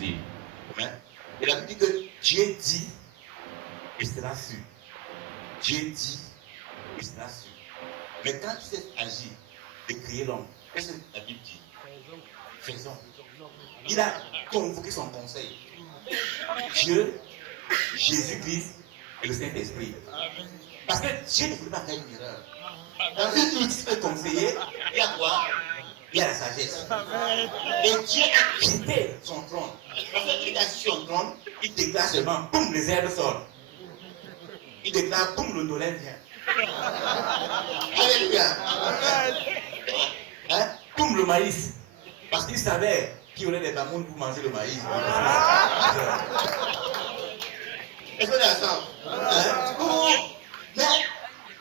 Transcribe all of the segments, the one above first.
Hein? Et la Bible dit que Dieu dit et cela fut. Dieu dit et cela fut. Mais quand tu sais agir et créer l'homme, qu'est-ce que la Bible dit? Faisons. Il a convoqué son conseil. Dieu, Jésus-Christ et le Saint-Esprit. Parce que Dieu ne voulait pas faire une erreur. Dans une outil de conseiller, il y a quoi? Il y a la sagesse. Et Dieu a quitté son trône. Parce qu'il est assis sur son trône, il déclare seulement, boum, les herbes sortent. Il déclare, boum, le dollar vient. Alléluia. Hein? Boum, le maïs. Parce qu'il savait qu'il y aurait des bamounes pour manger le maïs. Est-ce qu'on est ensemble? Mais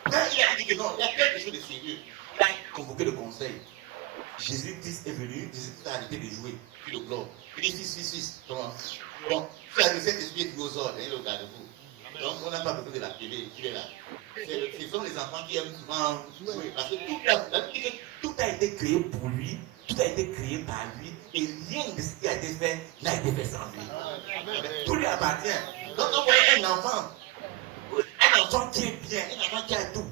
quand il a dit que non, il y a quelque chose de sérieux, il a convoqué le conseil. Jésus-Christ est venu, Jésus-Christ a arrêté de jouer sur le globe. Il dit 6. Bon, c'est le Saint-Esprit qui vous ordre, il est au garde-vous. Donc on n'a pas besoin de l'appeler, il est là. Ce sont les enfants qui aiment souvent jouer. Parce que tout a été créé pour lui, tout a été créé par lui, et rien de ce qui a été fait n'a été fait sans lui. Tout lui appartient. Donc on voit un enfant qui est bien, un enfant qui a tout.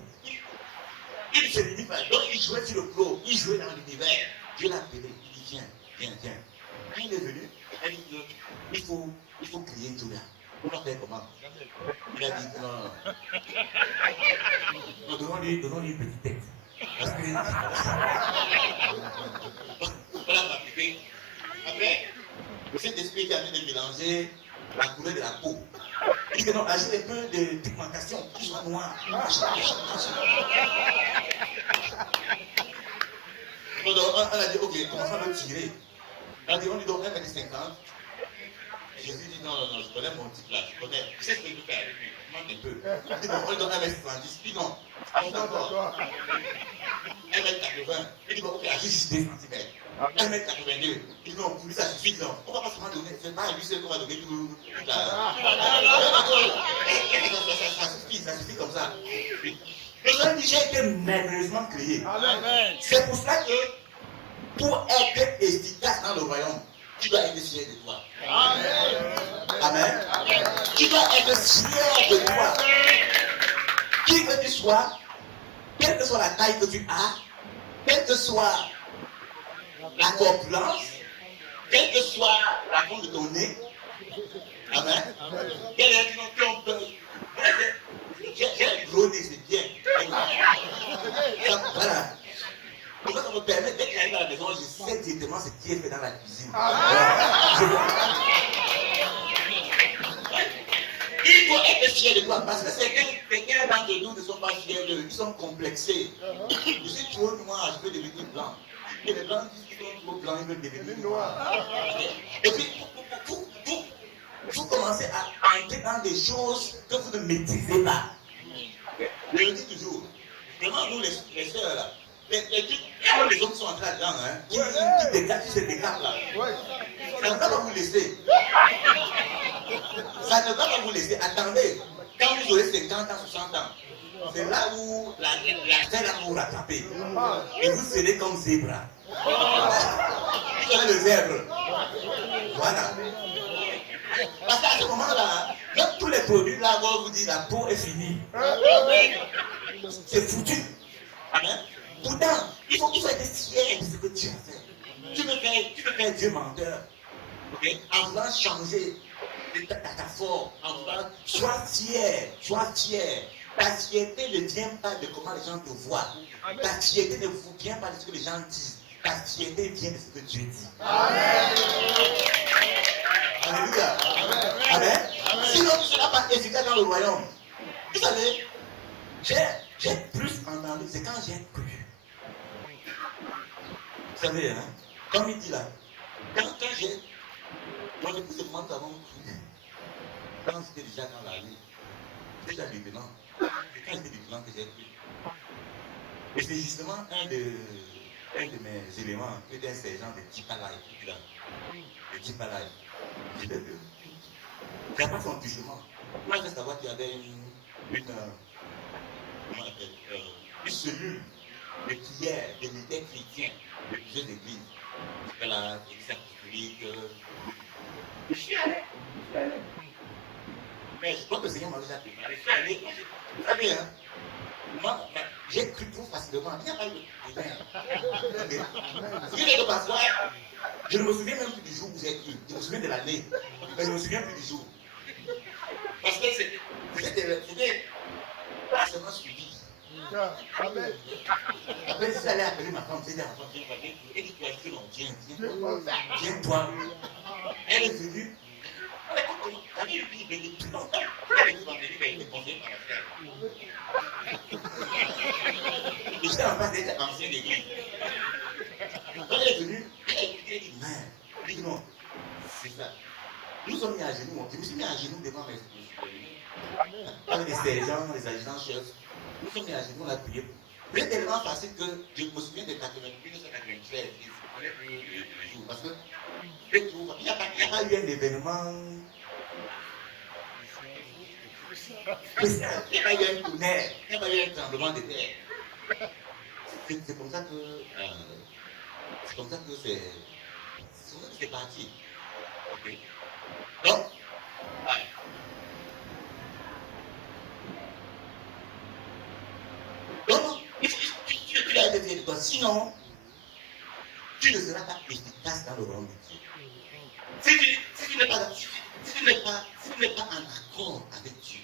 Il se limite pas. Donc il jouait sur le globe, il jouait dans l'univers. Dieu l'a appelé, il dit viens. Quand il est venu, il faut crier Judas. On l'a fait comment? Il a dit non. Donnons-lui une petite tête. Parce que. Voilà ma pépé. Après, le Saint-Esprit qui a mis de mélanger la couleur de la peau. Il dit que non, agit un peu de pigmentation, qui soit noir. Donc, on a dit, ok, commençons à le tirer. On dit, on lui donne 1,50 m. Jésus dit, non, je connais mon type là, je connais. Je sais ce que je peux faire avec lui. Demande un peu. Il dit, bon, on lui donne 1,70 m. Puis non, ajoute encore. 1,80 m. Il dit, bon, ok, ajoute juste 2 cm. 1,82 m. Il dit, non, pour lui, ça suffit, non. On ne va pas seulement donner, c'est pas à lui seul qu'on va donner tout. Ça suffit comme ça. Et je dis, j'ai été merveilleusement créé. C'est pour ça que pour être efficace dans le royaume, tu dois être fier de toi. Amen. Tu dois être fier de toi. Qui que tu sois, quelle que soit la taille que tu as, quelle que soit la corpulence, quelle que soit la forme de ton nez, amen. Quel est ton peuple? J'ai un gros nez, c'est bien. Voilà. Donc ça me permet, dès qu'il arrive à la maison, je sais directement ce qui est fait dans la cuisine. Il faut être fier de toi parce que certains d'entre nous ne sont pas fiers d'eux, ils sont complexés. Je suis trop noir, je veux devenir blanc. Et les blancs disent qu'ils sont trop blancs, ils veulent devenir noirs. Et puis, vous commencez à entrer dans des choses que vous ne maîtrisez pas. Je le dis toujours. Vraiment, nous, les sœurs, là, les hommes sont entrés là-dedans, hein, qui se dégagent là. Ça ne va pas vous laisser. Ça ne va pas vous laisser. Attendez, quand vous aurez 50 ans, 60 ans, c'est là où la terre va vous rattraper. Et vous serez comme zèbre. Vous serez le zèbre. Voilà. Parce qu'à ce moment-là, même tous les produits là, on vous dit la peau est finie. C'est foutu. Amen. Pourtant, il faut être fier de ce que tu as fait. Tu peux faire Dieu menteur. Okay? En voulant changer ta forme, en voulant, sois fier. Ta fierté ne vient pas de comment les gens te voient. Ta fierté ne vient pas de ce que les gens disent. Ta fierté vient de ce que Dieu dit. Amen. Alléluia. Amen. Sinon, tu ne seras pas efficace dans le royaume. Vous savez, j'ai plus entendu, c'est quand j'ai cru. Vous savez, hein, comme il dit là, quand j'ai. Moi, je me demande avant cru. Quand j'étais déjà dans la vie, j'étais déjà lieutenant. C'est quand j'étais lieutenant que j'ai cru. Et c'est justement un de mes éléments, qui était un sergent de Tipalaï. De Tipalaï. J'étais de. Il n'y a pas son jugement. Moi, je veux savoir qu'il y avait une cellule de prière, de militaires chrétiens, de plusieurs églises. C'était l'église apostolique. Je suis allé. Mais je crois que le Seigneur m'a déjà préparé. Je suis allé. Vous savez, hein, moi, j'ai cru trop facilement. Il n'y a pas eu de rien. Ce qui fait que parfois, je ne me souviens même plus du jour où j'ai cru. Je me souviens de l'année, mais je ne me souviens plus du jour. Parce que c'était pas seulement suivi. Après, je suis allé appeler ma femme, j'ai dit à ma femme, elle dit, tu as dit non, viens, toi. Elle est venue. Elle dit, il est plus longtemps. Elle est venue, elle était conseillée par la frère. Et j'étais en face d'être ancien d'église. Quand elle est venue, elle dit, mère, elle dit non, c'est ça. Nous sommes mis à genoux, je me suis mis à genoux devant mes avec les sergents, les adjudants chefs. Nous sommes mis à genoux, on a prié. C'est tellement facile que je me souviens de 1993, le jour, parce que il n'y a pas eu un événement spécial, il n'y a pas eu un tonnerre, il n'y a pas eu un tremblement de terre. C'est comme ça que c'est parti. Okay. Donc, tu as été fier de toi. Sinon, tu ne seras pas efficace dans le royaume de Dieu. Si tu n'es pas en accord avec Dieu,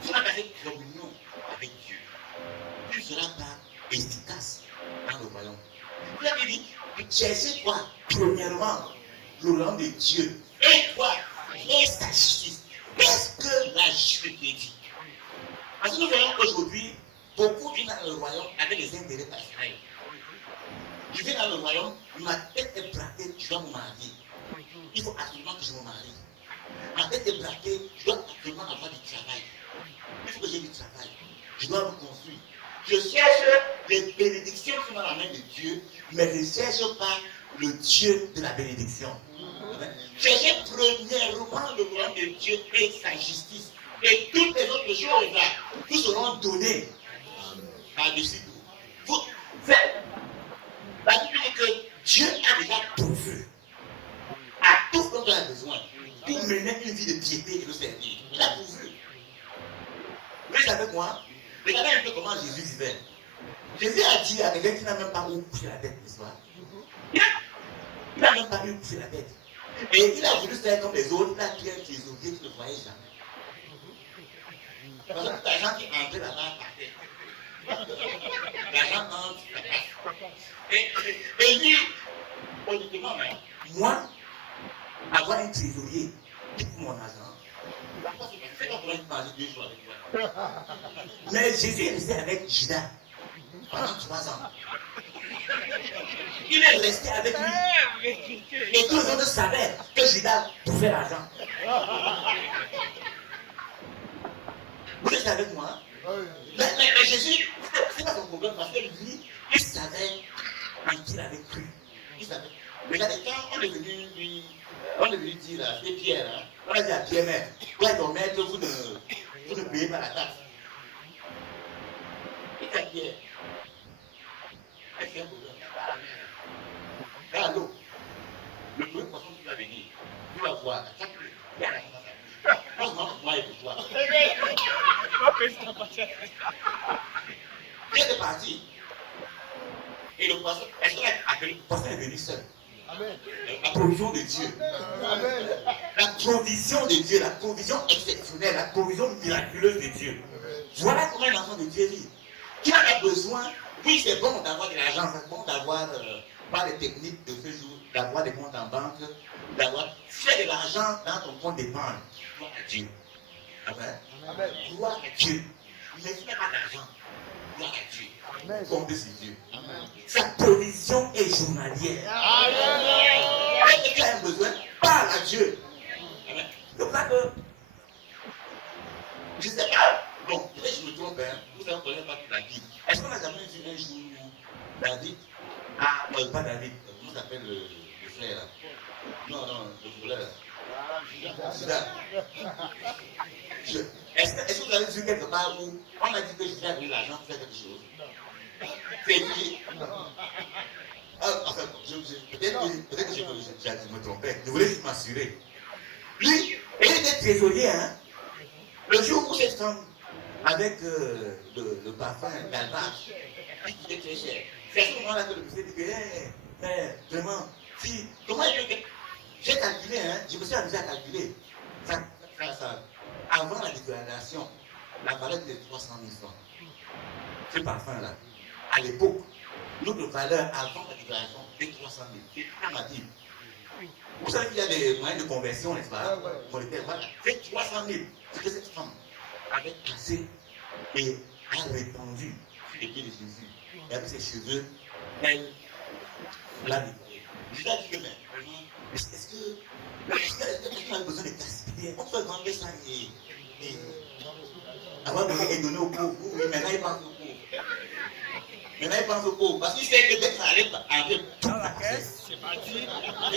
si tu n'as pas cette communion avec Dieu, tu ne seras pas efficace dans le royaume. Vous avez dit, cherchez quoi? Premièrement, le royaume de Dieu. Et quoi? Et sa justice. Qu'est-ce que la justice dit? Parce que nous voyons qu'aujourd'hui, beaucoup viennent dans le royaume avec les intérêts personnels. Je viens dans le royaume, ma tête est braquée, je dois me marier. Il faut absolument que je me marie. Ma tête est braquée, je dois absolument avoir du travail. Il faut que j'ai du travail. Je dois me construire. Je cherche les bénédictions qui sont dans la main de Dieu, mais je ne cherche pas le Dieu de la bénédiction. Cherchez premièrement le royaume de Dieu et sa justice. Et toutes les autres choses là, vous seront données par-dessus tout. La Bible dit que Dieu a déjà pourvu à tout ce dont on a besoin pour mener une vie de piété et de servir. Il a pourvu. Vous êtes avec moi? Regardez un peu comment Jésus vivait. Jésus a dit à quelqu'un qui n'a même pas où coucher la tête, n'est-ce pas? Il n'a même pas eu coucher la tête. Et il a voulu faire comme les autres, il a pris un trésorier qui ne voyait jamais. Parce que l'argent qui entrait là-bas partait. L'argent entre, ça passe. Et lui, honnêtement, moi, avoir un trésorier qui pour mon argent, c'est pas pour manger 2 jours avec moi. Mais Jésus est resté avec Judas pendant 3 ans. Il est resté avec lui. Et tous les autres savaient que Judas pouvait l'argent. Vous êtes avec moi? Mais Jésus, c'est pas son problème parce que lui, il savait en qui il avait cru. Il savait. Regardez, quand on est venu dire là, c'est Pierre, hein? On a dit à Pierre, mais toi et ton maître, vous ne payez pas la taxe. Il dit à Pierre, est-ce qu'il y a un problème? Allô, le premier poisson qui va venir, tu vas voir, il y a la moi et pour toi. Il est parti. Et le poisson, est-ce qu'il a appelé? Le poisson est venu seul. Amen. La provision de Dieu. Amen. La provision de Dieu, la provision exceptionnelle, la provision miraculeuse de Dieu. Voilà comment un enfant de Dieu vit. Qui en a besoin? Oui, c'est bon d'avoir de l'argent, c'est bon d'avoir pas les techniques de ce jour, d'avoir des comptes en banque, d'avoir. Si tu as de l'argent dans ton compte d'épargne, gloire à Dieu. Amen. Amen. Gloire à Dieu. Mais si tu n'as pas d'argent, gloire à Dieu. Comptez sur Dieu. Amen. Sa provision est journalière. Amen. Et tu as un besoin, parle à Dieu. Amen. C'est pour ça que je ne sais pas. Bon, peut-être que je me trompe, hein. Vous savez, on ne connaît pas toute la Bible. Est-ce qu'on a jamais vu un jour où David, pas David, comment s'appelle le frère là? Non, le frère là. Est-ce que vous avez vu quelque part où on a dit que je vais avoir l'argent pour faire quelque chose? C'est écrit. Enfin, peut-être que je me trompais. Je voulais juste m'assurer. Lui, il était trésorier, hein. Le jour où cette femme, avec le parfum d'Albâche, qui coûtait très cher, c'est à ce moment-là que le monsieur dit que, mais vraiment, si, comment est-ce que. J'ai calculé, hein, je me suis amusé à calculer. Avant la déclaration, la valeur était de 300 000 francs. Ce parfum-là, à l'époque, notre valeur avant la déclaration était 300 000. C'est dramatique. Vous savez qu'il y a des moyens de conversion, n'est-ce pas? Monétaire, voilà. C'est 300 000. C'est que cette femme avait cassé et a répandu sur les pieds de Jésus. Et avec ses cheveux, elle l'a nettoyé. Je lui ai dit que, mais vraiment, est-ce que quelqu'un a besoin de gaspiller? On peut vendre ça et avoir besoin de donner aux pauvres. Oui, maintenant il pense aux pauvres. Maintenant il pense aux pauvres. Parce qu'il sait que dès que ça allait avec toute la caisse, c'est parti. Dès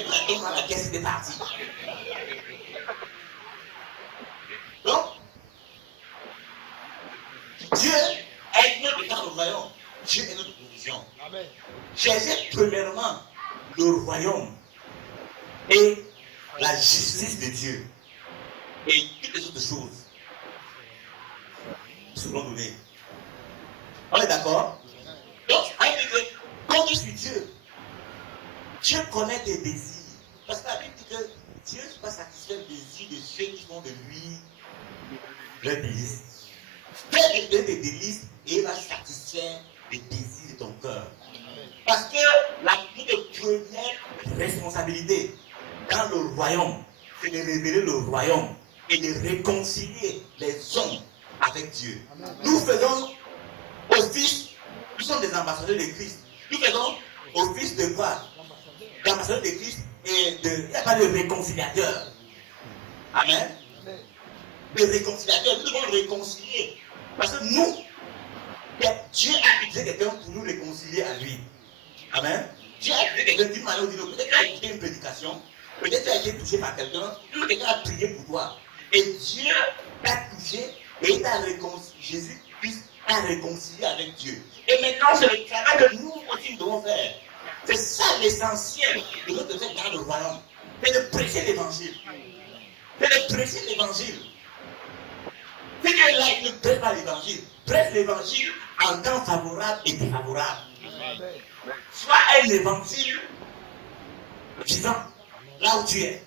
que ça tombe dans la caisse, c'était parti. Donc, Dieu est notre dans le royaume. Dieu est notre provision. Cherchez premièrement le royaume et la justice de Dieu. Et toutes les autres choses seront données. On est d'accord? Donc, quand je suis Dieu, Dieu connaît tes désirs. Parce que la Bible dit que Dieu ne peut pas satisfaire les désirs de ceux qui font de lui leur délice. Fais des délices et il va satisfaire les désirs de ton cœur. Parce que la première responsabilité dans le royaume, c'est de révéler le royaume et de réconcilier les hommes avec Dieu. Nous faisons office, nous sommes des ambassadeurs de Christ. Nous faisons office de quoi? D'ambassadeurs de Christ et il n'y a pas de réconciliateur. Amen. De réconciliateur, nous devons réconcilier. Parce que nous, Dieu a utilisé quelqu'un pour nous réconcilier à lui. Amen. Dieu a utilisé quelqu'un d'une manière ou d'une autre. Peut-être qu'il a écouté une prédication, peut-être qu'il a été touché par quelqu'un, ou quelqu'un a prié pour toi. Et Dieu t'a touché et il t'a réconcilié. Jésus-Christ t'a réconcilié avec Dieu. Et maintenant, c'est le travail que nous aussi devons faire. C'est ça l'essentiel de notre fait dans le royaume. C'est de prêcher l'évangile. C'est de prêcher l'évangile. C'est que là, il ne prêche pas l'évangile. Prêche l'évangile en temps favorable et défavorable. Soit un évangile vivant, là où tu es.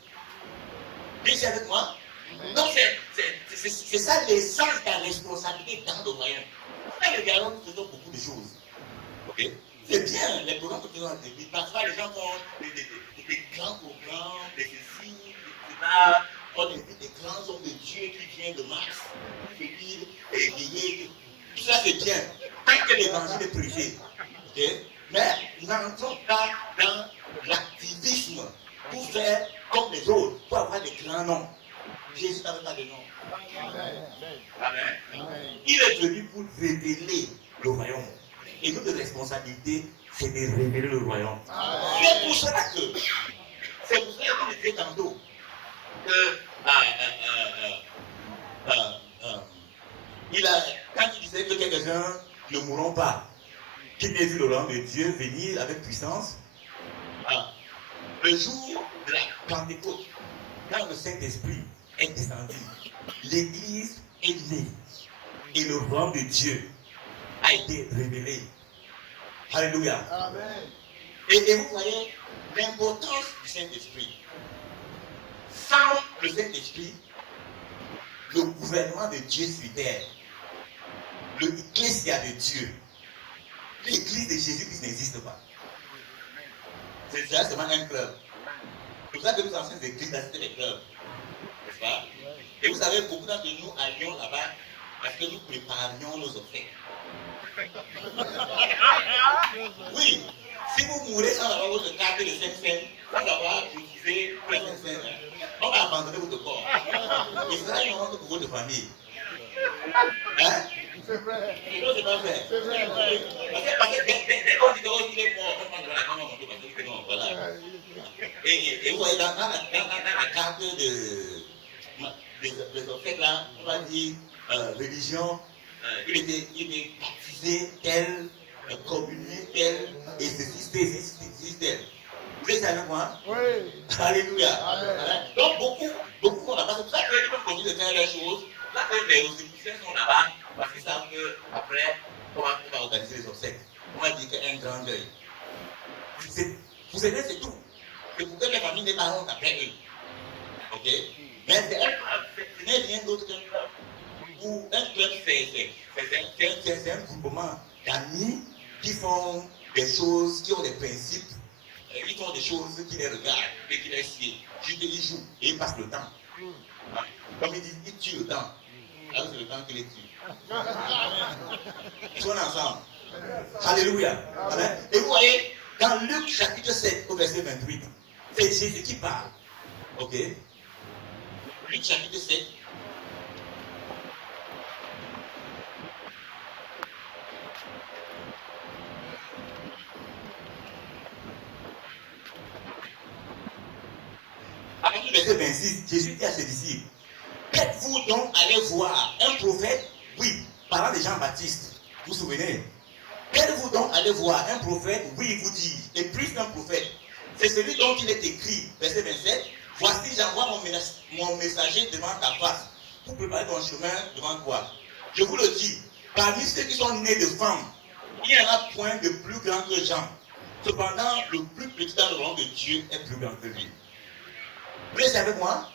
Viens avec moi. Donc c'est ça l'essence de ta responsabilité dans le royaume. Dans le royaume, nous faisons beaucoup de choses. Ok? C'est bien les programmes que nous faisons en début. Parfois, les gens font des grands programmes, des ceci, des cela. On invite des grands hommes de Dieu qui viennent de Mars, qui viennent éveiller. Tout ça, c'est bien. Tant que l'évangile est prêché. Okay? Mais n'entrons pas dans l'activisme pour faire comme les autres, pour avoir des grands noms. Jésus n'avait pas de nom. Amen. Il est venu pour révéler le royaume. Et notre responsabilité, c'est de révéler le royaume. C'est pour cela que je disais tantôt que quand il disait que quelques-uns ne mourront pas, qu'il n'ait vu le royaume de Dieu venir avec puissance, le jour de la Pentecôte, quand le Saint-Esprit est descendu, l'Église est née et le royaume de Dieu a été révélé. Alléluia. Amen. Et vous voyez l'importance du Saint-Esprit. Sans le Saint-Esprit, le gouvernement de Dieu sur terre, l'Ecclésia de Dieu, l'Église de Jésus-Christ n'existe pas. C'est seulement un club. C'est pour ça que nous anciennes églises, c'était des clubs. N'est-ce pas? Et vous savez, beaucoup d'entre nous allions là-bas parce que nous préparions nos offres. Oui, si vous mourrez sans avoir votre carte de Saint-Saint, sans avoir utilisé le Saint-Saint, on va abandonner votre corps. Et ce sera une honte pour votre famille. Hein? C'est vrai. C'est pas vrai. C'est vrai. Parce que dès qu'on dit qu'il est mort, on va la monter parce que c'est non. Voilà. Et vous voyez, dans la carte des offres là, on va dire religion, il était baptisé tel, communié tel, et ceci tel. Vous êtes avec moi? Oui. Alléluia. Amen. Donc beaucoup ont chose, là, quand les musiciens sont là-bas, parce qu'ils savent qu'après, on va organiser les obsèques. On va dire qu'un grand deuil. Vous savez, c'est tout. C'est pour que les familles n'aient pas honte après eux. Ok? Mais ce n'est rien d'autre qu'un club. Ou un club, c'est un groupement d'amis qui font des choses, qui ont des principes, ils font des choses qui les regardent et qui les suivent. Juste ils jouent et ils passent le temps. Comme ils disent, ils tuent le temps. Alors c'est le temps qui les tue. Ils sont ensemble. Alléluia. Amen. Et vous voyez, dans Luc chapitre 7 au verset 28, c'est Jésus qui parle. Ok? Luc chapitre 7. À partir du verset 26, Jésus dit à ses disciples, êtes-vous donc allés voir un prophète? Oui, parlant de Jean-Baptiste. Vous vous souvenez? Êtes-vous donc allés voir un prophète? Oui, il vous dit, et plus qu'un prophète. C'est celui dont il est écrit, verset 27, voici j'envoie mon messager devant ta face, pour préparer ton chemin devant toi. Je vous le dis, parmi ceux qui sont nés de femmes, il n'y en a point de plus grand que Jean. Cependant, le plus petit dans le royaume de Dieu est plus grand que lui. Vous êtes avec moi?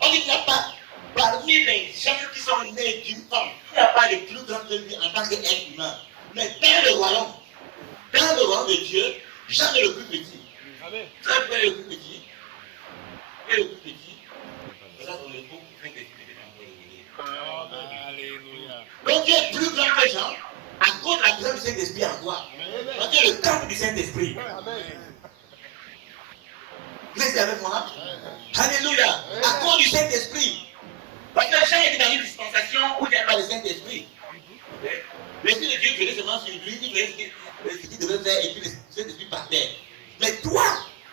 On dit qu'il n'y a pas, parmi les gens qui sont nés d'une femme, il n'y a pas de plus grand que lui en tant qu'être humain. Mais dans le royaume de Dieu, Jean est le plus petit. Très bien le plus petit. Et le plus petit, c'est ça son époux qui fait des Alléluia. Donc Dieu est plus grand que Jean à cause de la présence du Saint-Esprit en toi. Parce que le temple du Saint-Esprit. Vous êtes avec moi? Alléluia. À cause du Saint-Esprit. Parce que Jean était dans une dispensation où il n'y avait pas de Saint-Esprit. L'Esprit de Dieu venait seulement sur lui, il faisait ce qu'il devait faire et puis le Saint-Esprit partait. Mais toi,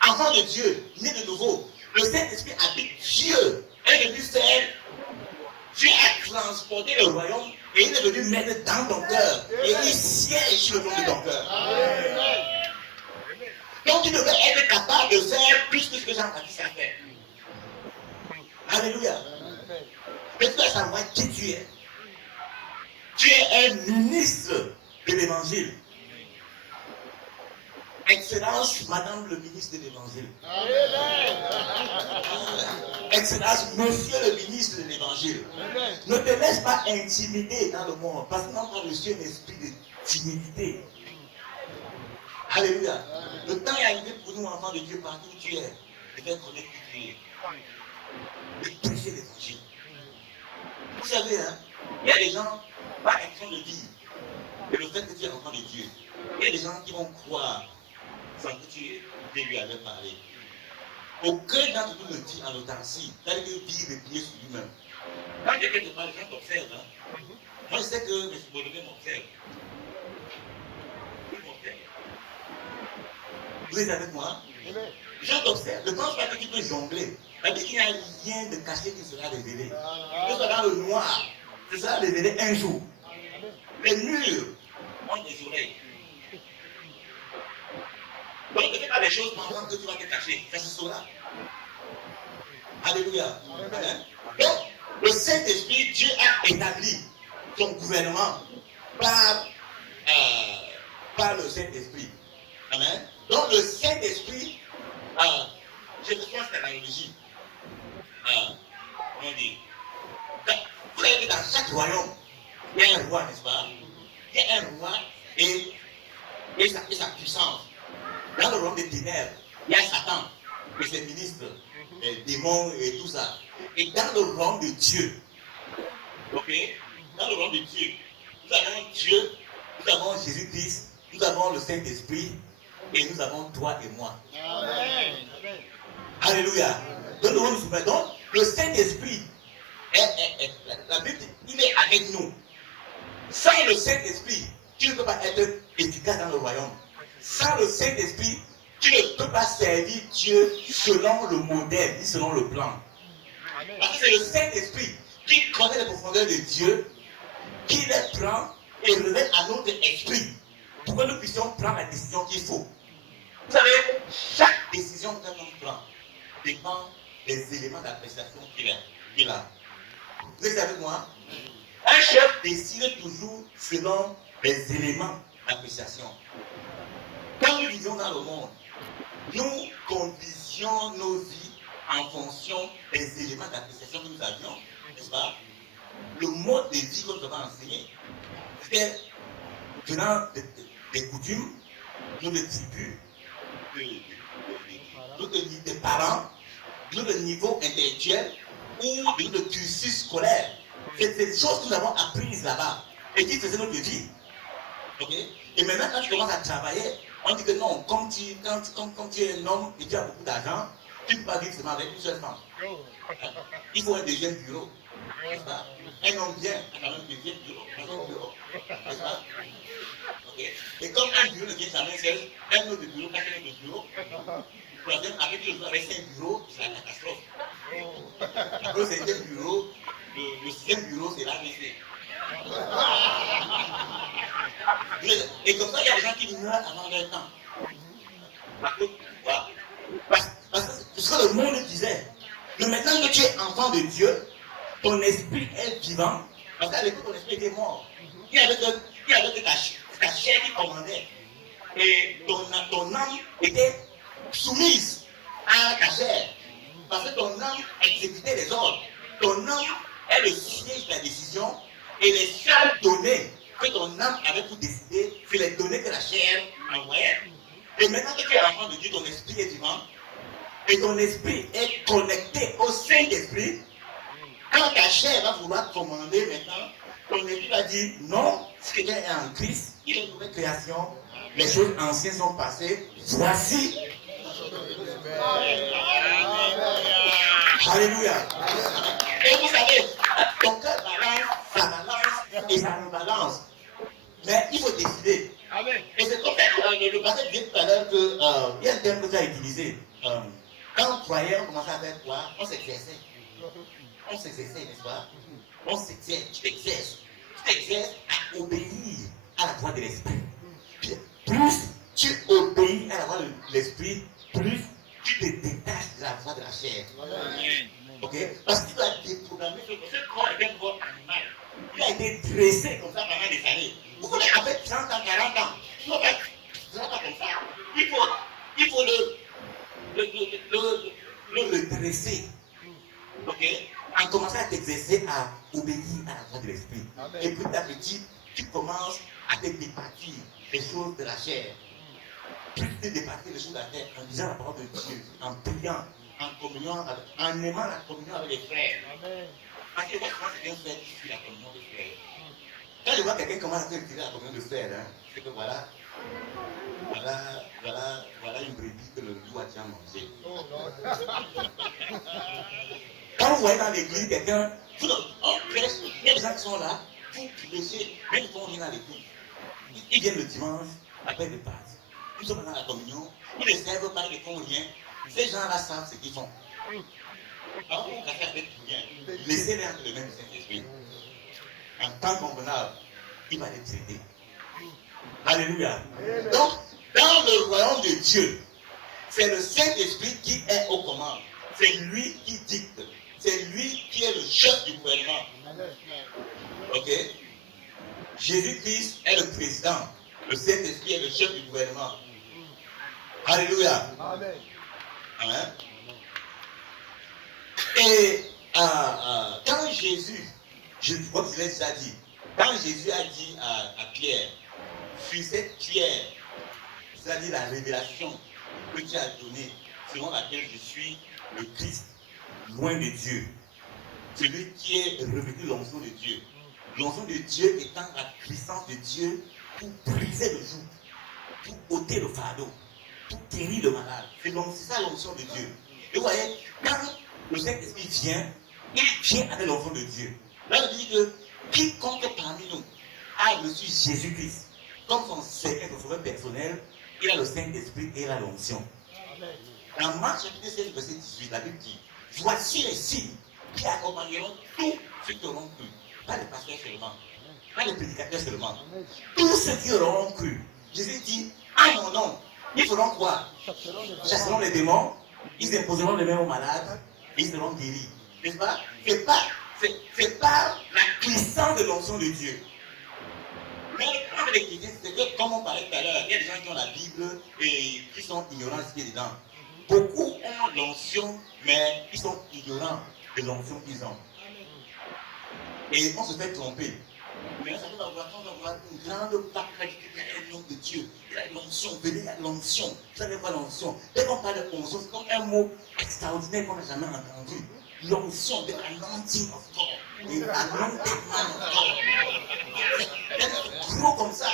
enfant de Dieu, né de nouveau, le Saint-Esprit habite Dieu. Est venu faire. Dieu a transporté le royaume et il est venu mettre dans ton cœur. Et il siège sur le fond de ton cœur. Donc tu devais être capable de faire plus que ce que Jean-Baptiste a fait. Alléluia. Mais tu dois savoir qui tu es. Tu es un ministre de l'évangile. Excellence, Madame le ministre de l'évangile. Excellence, Monsieur le ministre de l'évangile. Ne te laisse pas intimider dans le monde, parce que nous avons reçu un esprit de timidité. Alléluia. Le temps est arrivé pour nous, enfants de Dieu, partout où tu es, de faire connaître qui tu es. De prêcher l'évangile. Vous savez, hein, il y a des gens, pas en train de dire, et le fait que tu es enfant de Dieu, il y a des gens qui vont croire sans que tu lui avais parlé. Aucun d'entre nous ne dit en autarcie, c'est-à-dire qu'il dit les pieds sur lui-même. Quand quelqu'un te parle, les gens t'observent. Hein. Moi, je sais que M. Bonhomet m'observe. Il m'observe. Vous êtes avec moi? Les gens t'observent. Ne pense pas que tu peux jongler. C'est-à-dire qu'il n'y a rien de caché qui sera révélé. Que ce soit dans le noir, ce sera révélé un jour. Les murs ont des oreilles. Donc ne fais pas des choses pensant que tu vas te cacher. Ça se saura. Alléluia. Amen. Donc, le Saint-Esprit, Dieu a établi son gouvernement par le Saint-Esprit. Amen. Donc le Saint-Esprit, je te sois cette analogie. Comment dire? Vous savez que dans chaque royaume, il y a un roi, n'est-ce pas? Il y a un roi et sa puissance. Dans le royaume des ténèbres, il y a Satan et ses ministres, les démons et tout ça. Et dans le royaume de Dieu, ok? Dans le royaume de Dieu, nous avons Dieu, nous avons Jésus-Christ, nous avons le Saint-Esprit et nous avons toi et moi. Amen. Alléluia. Donc, le Saint-Esprit, la Bible dit, il est avec nous. Sans le Saint-Esprit, tu ne peux pas être efficace dans le royaume. Sans le Saint-Esprit, tu ne peux pas servir Dieu selon le modèle, ni selon le plan. Parce que c'est le Saint-Esprit qui connaît les profondeurs de Dieu, qui les prend et révèle à notre esprit pour que nous puissions prendre la décision qu'il faut. Vous savez, chaque décision que l'on prend dépend des éléments d'appréciation qu'il a. Vous êtes avec moi? Un chef décide toujours selon les éléments d'appréciation. Quand nous vivons dans le monde, nous conditionnons nos vies en fonction des éléments d'appréciation que nous avions, n'est-ce pas? Le mode de vie que nous avons enseigné, c'était venant des coutumes, de nos tribus, des parents, de notre niveau intellectuel ou de notre cursus scolaire. C'est des choses que nous avons apprises là-bas et qui faisaient notre vie. Okay? Et maintenant, quand tu commences à travailler, on dit que non, quand tu es un homme et tu as beaucoup d'argent, tu ne peux pas vivre seulement avec une seule femme. Il faut un deuxième bureau. Un homme bien a quand même un deuxième bureau. Okay? Et comme un bureau ne vient jamais seul, un autre bureau, quatre autres bureaux, troisième, avec le avec 5 bureaux, c'est la catastrophe. Après le 5e bureau, le 6e bureau, c'est l'AVC. Et comme ça, il y a des gens qui meurent avant leur temps. Pourquoi? Parce que ce que le monde disait. Mais maintenant que tu es enfant de Dieu, ton esprit est vivant. Parce qu'à l'époque, ton esprit était mort. Il y avait que ta chair qui commandait. Et ton âme était soumise à ta chair. Parce que ton âme exécutait les ordres. Ton âme est le siège de la décision. Et les seules données que ton âme avait pour décider, c'est les données que la chair envoyait. Et maintenant que tu es enfant de Dieu, ton esprit est vivant. Et ton esprit est connecté au Saint-Esprit. Quand ta chair va vouloir commander maintenant, ton esprit va dire non, si quelqu'un est en Christ, il est une nouvelle création. Les choses anciennes sont passées. Voici. Alléluia. Et vous savez, ton cœur balance, ça balance et ça nous balance. Mais il faut décider. Et c'est comme ça que le passage dit tout à l'heure qu'il y a un terme que tu as utilisé. Quand on croyait, on commençait à faire quoi? On s'exerçait. On s'exerçait, n'est-ce pas? On s'exerce, tu t'exerces. Tu t'exerces à obéir à la voix de l'esprit. Plus tu obéis à la voix de l'esprit, plus tu te détaches de la voix de la chair. Ok? Parce qu'il doit déprogrammer ce corps est un corps animal. Il a été dressé comme ça pendant des années. Vous voulez avec 30 ans, 40 ans, il faut pas comme ça. Il faut le dresser. Ok? En commençant à t'exercer à obéir à la voix de l'esprit. Et petit à petit, tu commences à te départir des choses de la chair. Plus te départir des choses de la chair en disant la parole de Dieu, en priant, en communion, en aimant la communion avec les frères. Parce que moi, c'est bien fait qui suit la communion des frères. Quand je vois quelqu'un commence à faire la communion de frères, c'est que voilà une brebis que le loup a déjà mangé. Quand vous voyez dans l'église quelqu'un, il y a des gens qui sont là, pour prêcher, mais ils ne font rien dans l'église. Ils viennent le dimanche, après le Pâques. Ils sont dans la communion, ils ne servent pas, ils ne font rien. Ces gens-là savent ce qu'ils font. Alors, vous cassez avec rien. Laissez-les entre les mains du Saint-Esprit. En tant convenable, il va les traiter. Alléluia. Donc, dans le royaume de Dieu, c'est le Saint-Esprit qui est aux commandes. C'est lui qui dicte. C'est lui qui est le chef du gouvernement. Ok? Jésus-Christ est le président. Le Saint-Esprit est le chef du gouvernement. Alléluia. Amen. Amen. Et quand Jésus, je crois que je l'ai déjà dit, quand Jésus a dit à Pierre, sur cette pierre, c'est-à-dire la révélation que tu as donnée, selon laquelle je suis le Christ, loin de Dieu, celui qui est revêtu de l'onction de Dieu. L'onction de Dieu étant la puissance de Dieu pour briser le joug, pour ôter le fardeau, pour guérir le malade. C'est ça l'onction de Dieu. Et vous voyez, quand le Saint-Esprit vient, il vient avec l'onction de Dieu. Là, il dit que quiconque parmi nous a reçu Jésus-Christ comme son Seigneur, son sauveur personnel, il a le Saint-Esprit et il a l'onction. Dans Marc chapitre 16, verset 18, la Bible dit, voici les signes qui accompagneront tous ceux qui auront cru. Pas les pasteurs seulement, pas les prédicateurs seulement. Tous ceux qui auront cru. Jésus dit, à mon nom, ils feront quoi? Chasseront les démons, ils imposeront les mains aux malades et ils seront guéris. N'est-ce pas? C'est par la puissance de l'onction de Dieu. Mais le problème des chrétiens, c'est que, comme on parlait tout à l'heure, il y a des gens qui ont la Bible et qui sont ignorants de ce qui est dedans. Beaucoup ont l'onction, mais ils sont ignorants de l'onction qu'ils ont. Et on se fait tromper. Mais ça va avoir une grande plaque il y a un nom de Dieu. Il y a l'onction, venez, il y a l'onction. Vous savez quoi l'onction? Dès qu'on parle d'onction, c'est comme un mot extraordinaire qu'on n'a jamais entendu. L'onction, the anointing of God. The anointed man of God. C'est gros comme ça.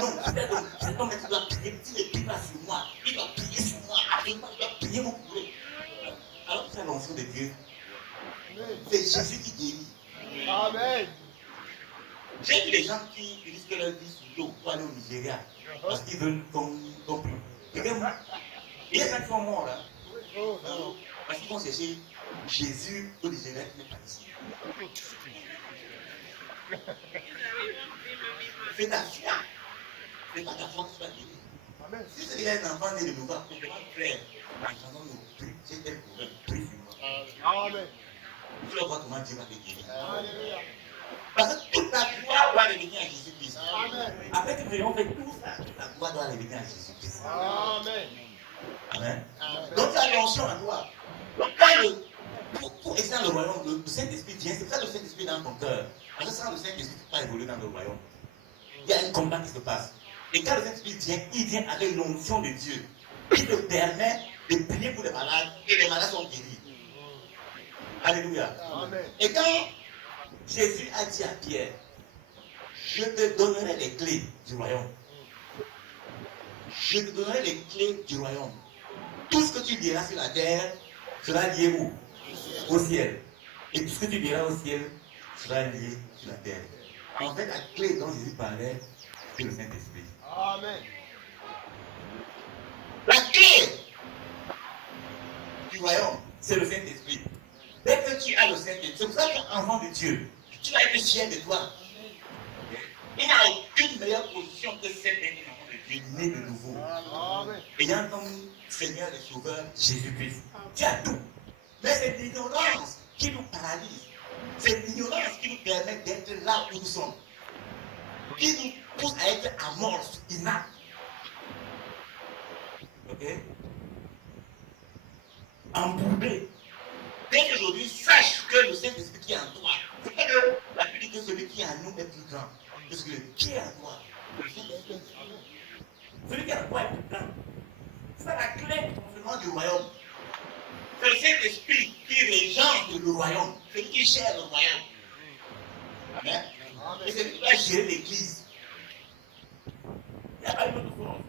Non, c'est comme il doit prier, il est là sur moi. Il doit prier sur moi. Il doit prier mon poulet. Alors que c'est l'onction de Dieu. C'est Jésus qui guérit. Amen. J'ai vu les gens qui risquent leur vie sur l'eau pour aller au Nigeria parce qu'ils veulent qu'on prie. Il y a des gens qui sont morts là. Parce qu'ils vont chercher Jésus au Nigeria qui n'est pas ici. C'est ta foi. C'est pas ta foi qui va guérir. Si c'est un enfant né de nouveau, on peut pas faire. Maintenant, nous prions. C'est tel problème. Prie sur moi. Amen. Tu vas voir comment Dieu va te guérir. Parce que toute la gloire doit revenir à Jésus-Christ. Après que nous ayons fait tout ça, toute la gloire doit revenir à Jésus-Christ. Amen. Amen. Donc tu as l'onction à toi. Donc quand pour extraire le royaume, le Saint-Esprit vient, c'est ça le Saint-Esprit dans ton cœur. Parce que sans le Saint-Esprit, tu ne peux pas évoluer dans le royaume. Il y a un combat qui se passe. Et quand le Saint-Esprit vient, il vient avec l'onction de Dieu. Il te permet de prier pour les malades et les malades sont guéris. Alléluia. Amen. Et quand Jésus a dit à Pierre, je te donnerai les clés du royaume. Je te donnerai les clés du royaume. Tout ce que tu diras sur la terre sera lié où? Au ciel. Et tout ce que tu diras au ciel sera lié sur la terre. En fait, la clé dont Jésus parlait, c'est le Saint-Esprit. Amen. La clé du royaume, c'est le Saint-Esprit. Dès que tu as le Saint-Esprit, c'est pour ça qu'enfant de Dieu, tu vas être fier de toi. Il n'y a aucune meilleure position que celle d'être un enfant de Dieu, né de nouveau. Amen. Ayant comme Seigneur et Sauveur Jésus-Christ. Tu as tout. Mais c'est l'ignorance qui nous paralyse. C'est l'ignorance qui nous permet d'être là où nous sommes. Qui nous pousse à être amorphes, inaptes. Ok? Embourbés. Dès qu'aujourd'hui, sache que le Saint-Esprit qui est en toi, c'est pas que la Bible dit que celui qui est en nous est plus grand. Parce que qui est en toi? Le Saint-Esprit. Celui qui est en toi est plus grand. C'est la clé du fonctionnement du royaume. C'est le Saint-Esprit qui régente le royaume. C'est lui qui gère le royaume. Amen. Et c'est lui qui va gérer l'église. Il n'y a pas une autre chose.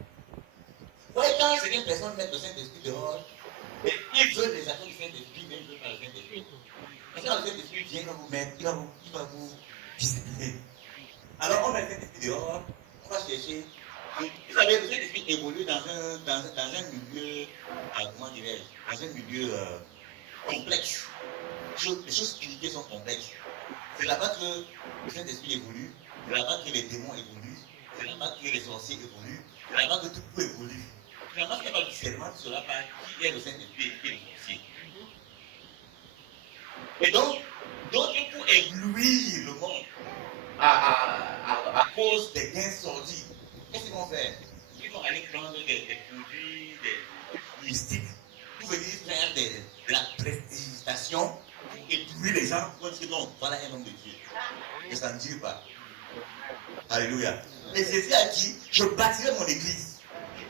Vous voyez, quand certaines personnes mettent le Saint-Esprit dehors, et ils veulent les actions du Saint-Esprit, mais ils ne veulent pas le Saint-Esprit. Et quand le Saint-Esprit vient vous mettre, il va vous discipliner. Alors on met le Saint-Esprit dehors, on va chercher. Vous savez, le Saint-Esprit évolue dans un milieu, comment dirais-je, dans un milieu complexe. Les choses spirituelles sont complexes. C'est là-bas que le Saint-Esprit évolue, c'est là-bas que les démons évoluent, c'est là-bas que les sorciers évoluent, c'est là-bas que tout évolue. Finalement, ce n'est pas du serment qui sera pas qui est le Saint-Esprit et qui est le sorcier. Et donc pour éblouir le monde à cause des gains sordides, qu'est-ce qu'ils vont faire? Ils vont aller prendre des produits, des mystiques, pour venir faire de la prestigitation, pour éblouir les gens, pour dire non, voilà un homme de Dieu. Et ça ne dit pas. Alléluia. Mais Jésus a dit, je bâtirai mon église.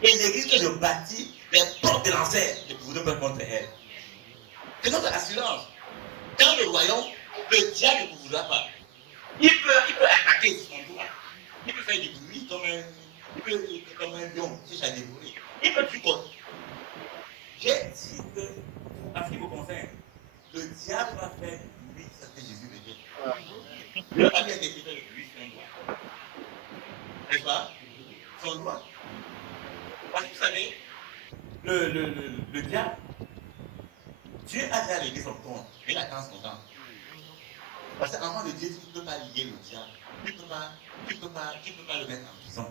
Et l'église que je bâtis, les portes de l'enfer ne pourront pas contre elle. C'est notre assurance. Dans le royaume, le diable ne vous voudra pas. Il peut attaquer son droit. Il peut faire du bruit comme un lion, si j'ai dévoré. Il peut tout contre. J'ai dit que, en ce qui vous concerne, le diable va faire du bruit, ça c'est Jésus le Dieu. Il n'a pas bien défini le bruit, c'est un droit. N'est-ce pas? Son droit. Parce que vous savez, le diable, Dieu a déjà réglé son compte. Il attend son temps. Parce qu'enfant de Dieu, tu ne peux pas lier le diable. Tu ne peux pas le mettre en prison.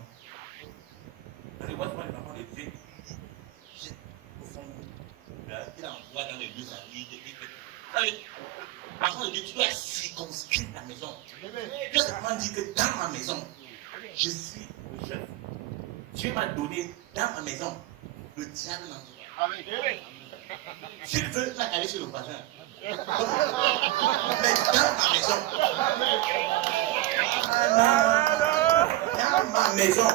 Parce que moi, je vois les enfants de Dieu qui au fond, il envoie dans les lieux sacrés. Vous savez, Par contre, tu dois circonscrire ta maison. Amen. Dieu simplement dit que dans ma maison, je suis le chef. Dieu m'a donné dans ma maison le diable n'en veut pas. Amen. S'il veut, il va aller sur le voisin. Mais dans ma maison, dans ma maison,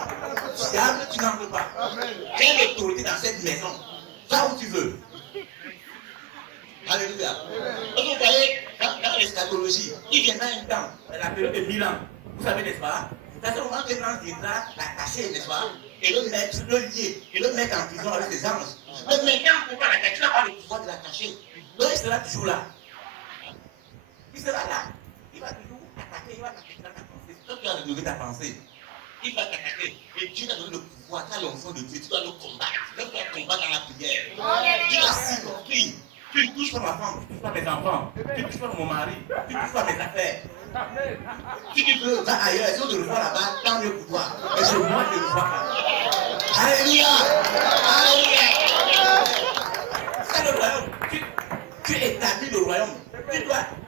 diable, tu n'en veux pas. Quelle autorité dans cette maison? Va où tu veux. Alléluia. Donc vous voyez, dans l'eschatologie, il viendra un temps, la période de 1000 ans. Vous savez, n'est-ce pas? C'est à ce moment que l'ange viendra l'attacher, n'est-ce pas? Et le mettre, le lier, et le mettre en prison avec ses anges. Mais maintenant, pourquoi l'attacher? Tu n'as pas le pouvoir de l'attacher. Donc il sera toujours là. Il sera là. Il va toujours attaquer, il va t'attaquer dans ta pensée. Toi, tu as rénové ta pensée. Il va t'attaquer. Et Dieu t'a donné le pouvoir, tu as l'enfant de Dieu, tu dois le combattre. Tu dois combattre dans la prière. Tu dois circonscrire. Tu ne touches pas ma femme, tu ne touches pas mes enfants, tu ne touches pas mon mari, tu ne touches pas mes affaires. Si tu veux, va ailleurs, si on te revoit là-bas, tant mieux pour toi. Mais je moi te revois là. Alléluia! Alléluia! C'est le royaume. Tu établis le royaume.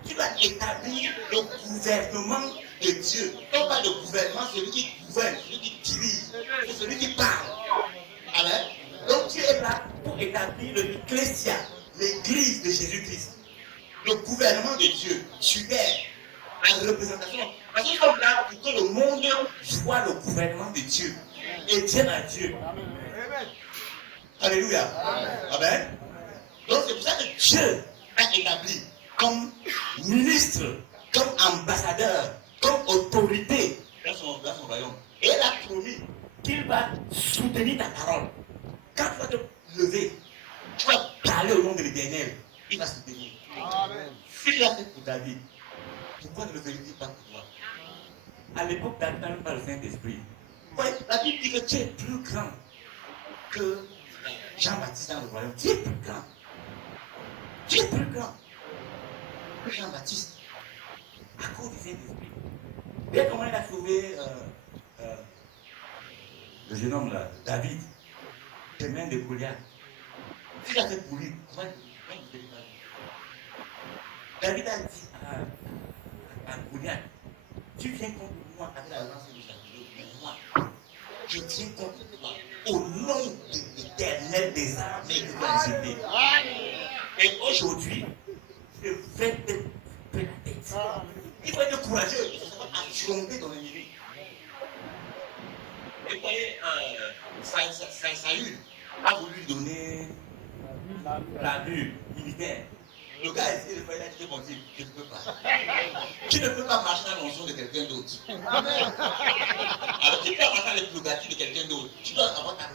Tu dois établir le gouvernement de Dieu. Quand on parle de gouvernement, celui qui gouverne, celui qui dirige, c'est celui qui parle. Amen. Donc tu es là pour établir l'ecclésia, l'église de Jésus-Christ. Le gouvernement de Dieu sur terre. La représentation. Parce que nous sommes là pour que le monde voit le gouvernement de Dieu et tienne à Dieu. Amen. Alléluia. Amen. Donc c'est pour ça que Dieu a établi comme ministre, comme ambassadeur, comme autorité dans son royaume. Et il a promis qu'il va soutenir ta parole. Quand tu vas te lever, tu vas parler au nom de l'Éternel, il va soutenir. Amen. S'il l'a fait pour David, pourquoi ne le fait-il pas pour toi? À l'époque, David n'avait pas le Saint-Esprit. Ouais, la Bible dit que tu es plus grand que Jean-Baptiste dans le royaume. Tu es plus grand. Tu es plus grand que Jean-Baptiste à cause du Saint-Esprit. Et comment il a sauvé le jeune homme là, David, des mains de Goliath. S'il a fait pour lui, comment il fait ça? David a dit à Goliath, tu viens contre moi avec la lance de Jacob, mais moi, je viens contre toi au nom de l'Éternel des armées qui va jeter. Et aujourd'hui, je vais te couper la tête. Il faut être courageux, il faut savoir affronter ton ennemi. Et vous voyez, Saül a voulu lui donner la vue militaire. Le gars a essayé de faire, il a dit, bon Dieu, je ne peux pas. Tu ne peux pas marcher dans l'onction de quelqu'un d'autre. Alors tu peux marcher dans les prérogatives de quelqu'un d'autre. Tu dois avoir ta